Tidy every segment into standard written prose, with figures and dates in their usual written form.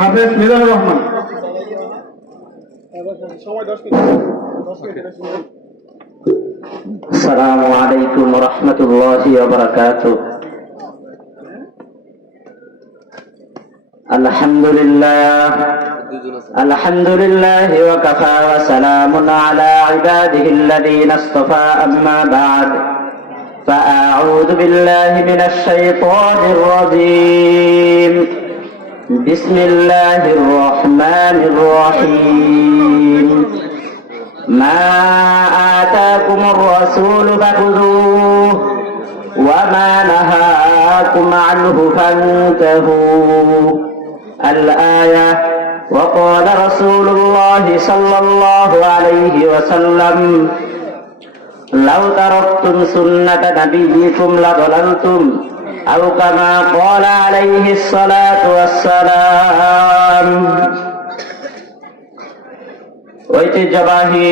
হাফেজ মিজানুর রহমান। আসসালামু আলাইকুম ওয়া রাহমাতুল্লাহি ওয়া বারাকাতুহু। আলহামদুলিল্লাহ ওয়া কাফা ওয়া সালামুন আলা ইবাদিহিল্লাযীনা ইসতাফা আম্মা বা'দ فأعوذ بالله من الشيطان الرجيم بسم الله الرحمن الرحيم ما آتاكم الرسول فخذوه وما نهاكم عنه فانتهوا الآية. وقال رسول الله صلى الله عليه وسلم لو تركتم سنة نبيكم لضللتم أو كما قال عليه الصلاة والسلام. ঐতিহ্যবাহী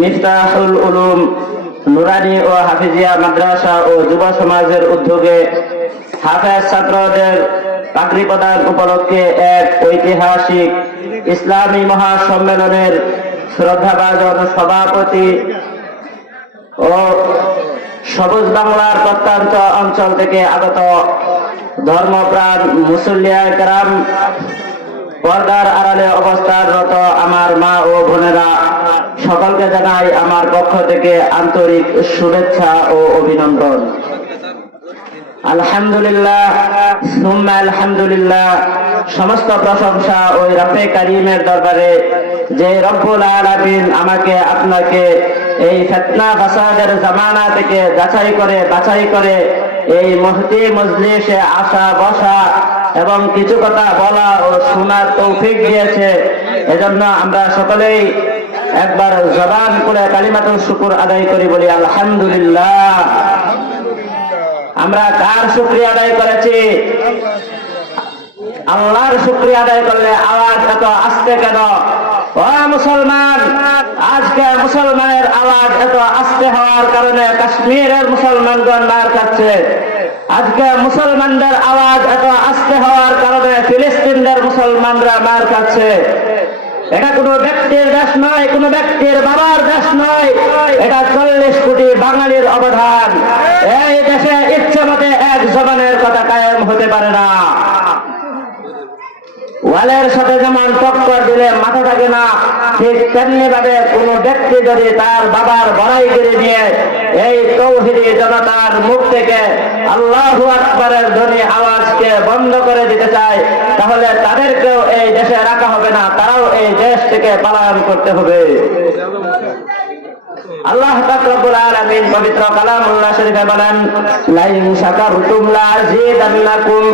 মিফতাহুল উলুম নুরানি ও হাফিজিয়া মাদ্রাসা ও যুব সমাজের উদ্যোগে হাফেজ ছাত্রদের পাগড়ি প্রদান উপলক্ষে এক ঐতিহাসিক ইসলামী মহাসম্মেলনের শ্রদ্ধাভাজন সভাপতি ও সবুজ বাংলার প্রত্যন্ত অঞ্চল থেকে আগত ধর্মপ্রাণ মুসল্লিয়ায়ে কেরাম, পর্দার আড়ালে অবস্থানরত আমার মা ও বোনেরা, সকলকে জানাই আমার পক্ষ থেকে আন্তরিক শুভেচ্ছা ও অভিনন্দন। আলহামদুলিল্লাহ সুম্মা আলহামদুলিল্লাহ, সমস্ত প্রশংসা ওই রব্বে কারীমের দরবারে যে রব্বুল আলামিন আমাকে আপনাকে এই ফিতনা ফাসাদের জামানা থেকে বাছাই করে এই মহতি মজলিসে আসা বসা এবং কিছু কথা বলা ও শোনার তৌফিক দিয়েছে। এজন্য আমরা সকলেই একবার জবান করে কালিমাতুল শুকর আদায় করি, বলি আলহামদুলিল্লাহ। আমরা কার শুকরিয়া আদায় করেছি? আল্লাহর শুকরিয়া আদায় করলে আওয়াজ এত আস্তে কেন? ও মুসলমান, আজকে মুসলমানের আওয়াজ এত আস্তে হওয়ার কারণে কাশ্মীরের মুসলমানগণ মার খাচ্ছে। আজকে মুসলমানদের আওয়াজ এত আস্তে হওয়ার কারণে ফিলিস্তিনের মুসলমানরা মার খাচ্ছে। এটা কোনো ব্যক্তির দেশ নয়, কোনো ব্যক্তির বাবার দেশ নয়, এটা 40 কোটি বাঙালির অবদান। এই দেশে ইচ্ছে মতে এক জবানের কথা কায়েম হতে পারে না। ওয়ালের সাথে যেমন টক্কর দিলে মাথা থাকে না, ঠিক তেমনি ভাবে কোন ব্যক্তি যদি তার বাবার বড়াইগিরি নিয়ে এই তৌহিদি জনতার মুখ থেকে আল্লাহু আকবারের ধ্বনি আওয়াজকে বন্ধ করে দিতে চায়, তাহলে তাদেরকেও এই দেশে রাখা হবে না, তারাও এই দেশ থেকে পলায়ন করতে হবে। আল্লাহ পাক রব্বুল আলামিন পবিত্র কালামুল্লাহ শরীফে বলেন, লাইন শাকারতুম লাযীদান্নাকুম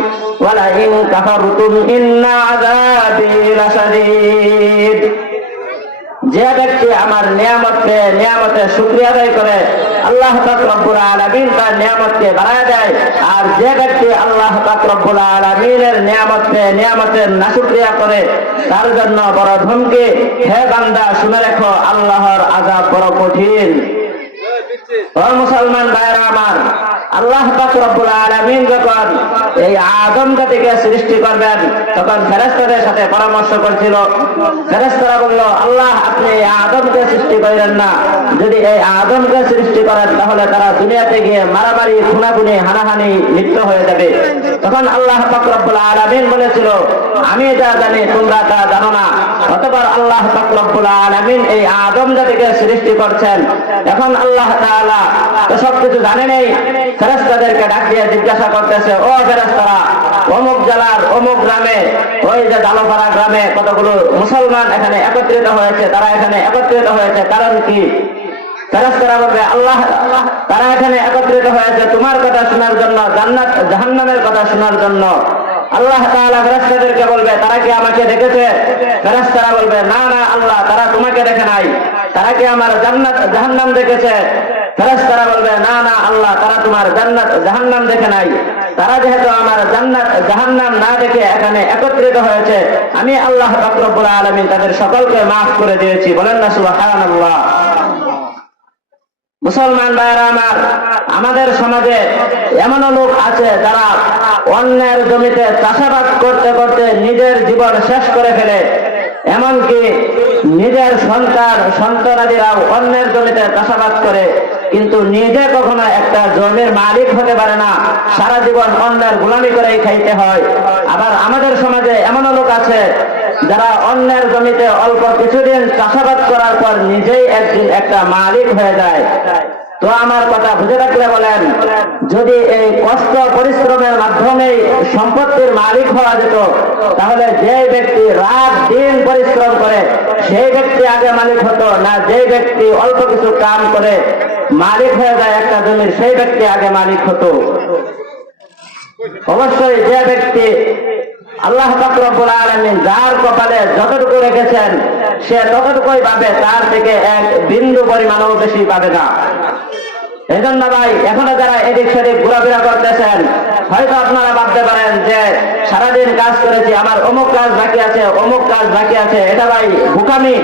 ওয়া লাইন কাফারতুম ইন্না আযাবি লাশাদীদ। যে ব্যক্তি আমার নিয়ামতের শুকরিয়া আদায় করে, আল্লাহ পাক রব্বুল আলামিন তার নিয়ামতকে বাড়ায় দেয়। আর যে ব্যক্তি আল্লাহ পাক রব্বুল আলামিনের নিয়ামতের নাশুকরিয়া করে, তার জন্য বড় ধমকি। হে বান্দা, শুনে রেখো, আল্লাহর আযাব বড় কঠিন। ও মুসলমান ভাইরা আমার, আল্লাহ পাক রব্বুল আলামিন যখন এই আদম জাতিকে সৃষ্টি করবেন, তখন ফেরেশতাদের সাথে পরামর্শ করছিল। ফেরেশতারা বলল, আল্লাহ আপনি এই আদমকে সৃষ্টি করেন না, যদি এই আদমকে সৃষ্টি করেন তাহলে তারা দুনিয়াতে গিয়ে মারামারি, খুনাখুনি, হানাহানি লিপ্ত হয়ে যাবে। তখন আল্লাহ পাক রব্বুল আলামিন বলেছিল, আমি যা জানি তোমরা তা জানো না। অতঃপর আল্লাহ পাক রব্বুল আলামিন এই আদম জাতিকে সৃষ্টি করছেন। এখন আল্লাহ তাআলা তো সবকিছু জানে নেই, ফেরেশতাদেরকে ডাক দিয়ে জিজ্ঞাসা করতেছে, ও ফেরেশতারা, অমুক জেলার অমুক গ্রামে, ওই যে জালপাড়া গ্রামে কতগুলো মুসলমান এখানে একত্রিত হয়েছে, তারা এখানে একত্রিত হয়েছে কারণ কি? ফেরেশতারা বলবে, আল্লাহ তারা এখানে একত্রিত হয়েছে তোমার কথা শোনার জন্য, জান্নাত জাহান্নামের কথা শোনার জন্য। আল্লাহ তাআলা ফেরেশতাদেরকে বলবে, তারা কি আমাকে দেখেছে? ফেরেশতারা বলবে, না না আল্লাহ, তারা তোমাকে দেখে নাই, তারা কি আমার জান্নাত জাহান্নাম দেখেছে? ফেরেশতারা বলবে, না না আল্লাহ, তারা তোমার জান্নাত জাহান্নাম দেখে নাই। তারা যেহেতু আমার জান্নাত জাহান্নাম না দেখে এখানে একত্রিত হয়েছে, আমি আল্লাহ পাক রব্বুল আলামিন তাদের সকলকে মাফ করে দিয়েছি। বলেন না সুবহানাল্লাহ। মুসলমান ভাইরা আমার, আমাদের সমাজে এমনও লোক আছে যারা অন্যের জমিতে চাষাবাদ করতে করতে নিজের জীবন শেষ করে ফেলে। এমনকি নিজের সন্তানাদিরাও অন্যের জমিতে চাষাবাদ করে, কিন্তু নিজে কখনো একটা জমির মালিক হতে পারে না, সারা জীবন অন্যের গোলামি করেই খাইতে হয়। আবার আমাদের সমাজে এমনও লোক আছে যারা অন্যের জমিতে অল্প কিছুদিন চাষাবাদ করার পর নিজেই একদিন একটা মালিক হয়ে যায়। তো আমার কথা বুঝে রাখলে বলেন, যদি এই কষ্ট পরিশ্রমের মাধ্যমে সম্পত্তির মালিক হওয়া যেত, তাহলে যে ব্যক্তি রাত দিন পরিশ্রম করে সেই ব্যক্তি আগে মালিক হতো না, যে ব্যক্তি অল্প কিছু কাম করে মালিক হয়ে যায় একটা জমির, সেই ব্যক্তি আগে মালিক হতো? অবশ্যই যে ব্যক্তি আল্লাহ পাক রব্বুল আলামিন যার কপালে যতটুকু রেখেছেন সে ততটুকুই পাবে, তার থেকে এক বিন্দু পরিমাণও বেশি পাবে না। এই জন্য ভাই, এখনো যারা এদিক সেদিক ঘোরাফেরা করতেছেন, হয়তো আপনারা ভাবতে পারেন যে সারাদিন কাজ করেছি, আমার অমুক কাজ বাকি আছে, অমুক কাজ বাকি আছে। এটা ভাই বোকামি,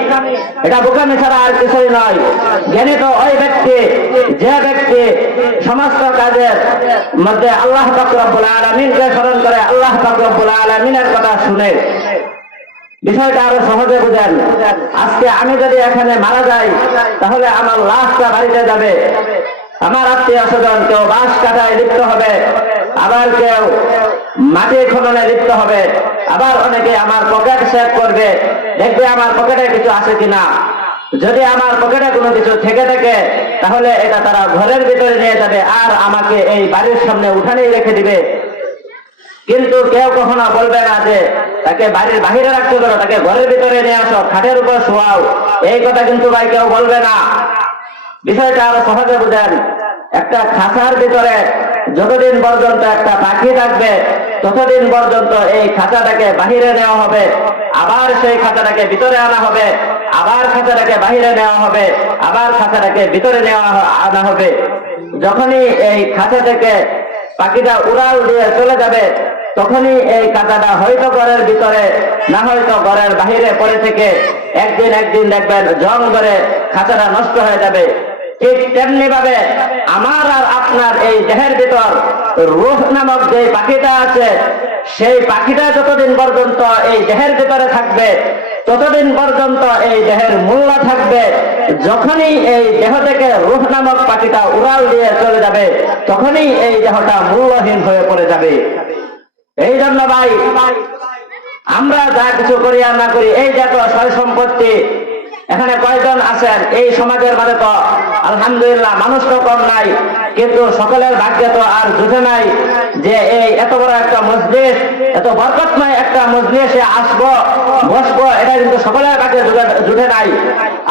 এটা বোকামি ছাড়া আর কিছুই নয়। জ্ঞানী তো ওই ব্যক্তি যে ব্যক্তি সমস্ত কাজের মধ্যে আল্লাহ পাক রব্বুল আলামিনকে স্মরণ করে, আল্লাহ পাক রব্বুল আলামিনের কথা শুনে। বিষয়টা আরো সহজে বুঝেন। আজকে আমি যদি এখানে মারা যাই, তাহলে আমার লাশটা বাড়িতে যাবে, আমার আত্মীয় স্বজন কেউ বাঁশ কাটায় লিপ্ত হবে, আবার কেউ মাটি খননে লিপ্ত হবে, আবার অনেকে আমার পকেট চেক করবে, দেখবে আমার পকেটে কিছু আছে কিনা। যদি আমার পকেটে কোনো কিছু থেকে থাকে, তাহলে এটা তারা ঘরের ভিতরে নিয়ে যাবে আর আমাকে এই বাড়ির সামনে উঠানেই রেখে দিবে। কিন্তু কেউ কখনো বলবে না যে তাকে বাড়ির বাহিরে রাখতে পারো, তাকে ঘরের ভিতরে নিয়ে আসো, খাটের উপর শোয়াও। এই কথা কিন্তু ভাই কেউ বলবে না। বিষয়টা আরো সহজে বুঝেন। একটা খাঁচার ভিতরে যতদিন পর্যন্ত একটা পাখি থাকবে, ততদিন পর্যন্ত এই খাঁচাটাকে বাহিরে নেওয়া হবে, আবার সেই খাঁচাটাকে ভিতরে আনা হবে, আবার খাঁচাটাকে বাহিরে নেওয়া হবে, আবার খাঁচাটাকে ভিতরে আনা হবে। যখনই এই খাঁচা থেকে পাখিটা উড়াল দিয়ে চলে যাবে, তখনই এই কাঁচাটা হয়তো ঘরের ভিতরে, না হয়তো ঘরের বাহিরে পড়ে থেকে একদিন দেখবেন জং ধরে খাঁচাটা নষ্ট হয়ে যাবে। ঠিক তেমনি ভাবে আমার আর আপনার এই দেহের ভিতর রূহ নামক যে পাখিটা আছে, সেই পাখিটা যতদিন পর্যন্ত এই দেহের ভিতরে থাকবে, ততদিন পর্যন্ত এই দেহের মূল্য থাকবে। যখনই এই দেহ থেকে রূহ নামক পাখিটা উড়াল দিয়ে চলে যাবে, তখনই এই দেহটা মূল্যহীন হয়ে পড়ে যাবে। এই জন্য ভাই, আমরা যা কিছু করি আর না করি, এই যত সয় সম্পত্তি এখানে কয়জন আছেন এই সমাজের মাঝে, তো আলহামদুলিল্লাহ মানুষ তো কম নাই, কিন্তু সকলের ভাগ্যে তো আর জুটে নাই যে এই এত বড় একটা মজলিস, এত বরকতময় একটা মজলিসে আসবো, বসবো। এটা কিন্তু সকলের ভাগ্যে জুটে নাই।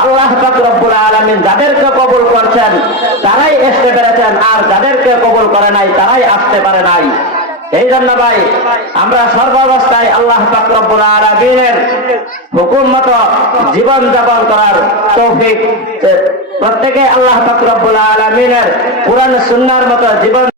আল্লাহ পাক রব্বুল আলামিন যাদেরকে কবুল করছেন তারাই আসতে পেরেছেন, আর যাদেরকে কবুল করে নাই তারাই আসতে পারে নাই। এই জন্য ভাই, আমরা সর্বাবস্থায় আল্লাহ পাক রব্বুল আলামিনের হুকুম মতো জীবন যাপন করার তৌফিক প্রত্যেকে আল্লাহ পাক রব্বুল আলামিনের কুরআন সুন্নাহর মতো জীবন